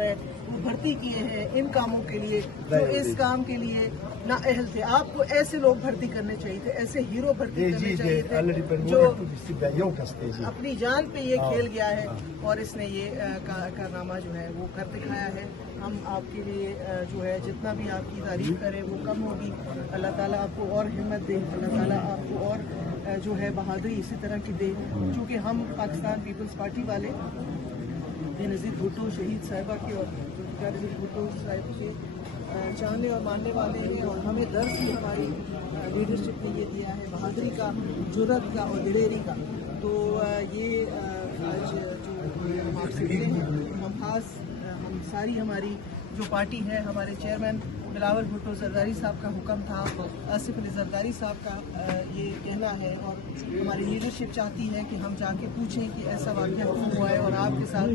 है वो भर्ती किए हैं इन कामों के लिए जो इस काम के लिए नाअहल थे। आपको ऐसे लोग भर्ती करने चाहिए थे, ऐसे हीरो भर्ती करने चाहिए थे जो अपनी जान पे ये खेल गया है और इसने ये कारनामा जो है वो कर दिखाया है। हम आपके लिए जो है जितना भी आपकी तारीफ करें वो कम होगी। अल्लाह ताला आपको और हिम्मत दे, अल्लाह ताला आपको और जो है बहादुरी इसी तरह की दे। चूँकि हम पाकिस्तान पीपल्स पार्टी वाले बेनज़ीर भुट्टो शहीद साहिबा के और बेनज़ीर भुट्टो साहिब के चाहने और मानने वाले हैं और हमें दर्स ही हमारी लीडरशिप ने ये दिया है बहादुरी का, जुर्रत का और दिलेरी का। तो ये आज जो हम आपसे मिले हैं हम सारी हमारी जो पार्टी है हमारे चेयरमैन बिलावल भुट्टो जरदारी साहब का हुक्म था, आसिफ अली जरदारी साहब का ये कहना है और हमारी लीडरशिप चाहती है कि हम जाके पूछें कि ऐसा वाक़या क्यों हुआ है और आपके साथ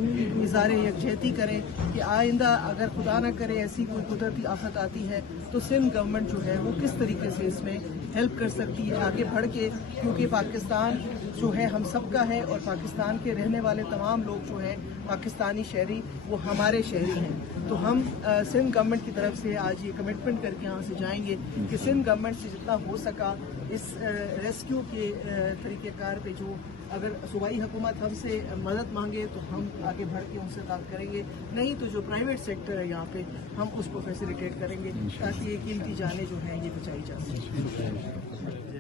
इज़हार यकजहती करें कि आइंदा अगर खुदा न करे ऐसी कोई कुदरती आफत आती है तो सिंध गवर्नमेंट जो है वो किस तरीके से इसमें हेल्प कर सकती है आगे बढ़ के, क्योंकि पाकिस्तान जो है हम सबका है और पाकिस्तान के रहने वाले तमाम लोग जो हैं पाकिस्तानी शहरी वो हमारे शहरी हैं। तो हम सिंध गवर्नमेंट की तरफ से आज ये कमिटमेंट करके यहाँ से जाएंगे कि सिंध गवर्नमेंट से जितना हो सका इस रेस्क्यू के तरीक़ेकार पे जो अगर सूबाई हुकूमत हमसे मदद मांगे तो हम आगे बढ़ के उनसे बात करेंगे, नहीं तो जो प्राइवेट सेक्टर है यहाँ पे हम उसको फैसिलिटेट करेंगे ताकि ये कीमती जानें जो हैं ये बचाई जा सकें।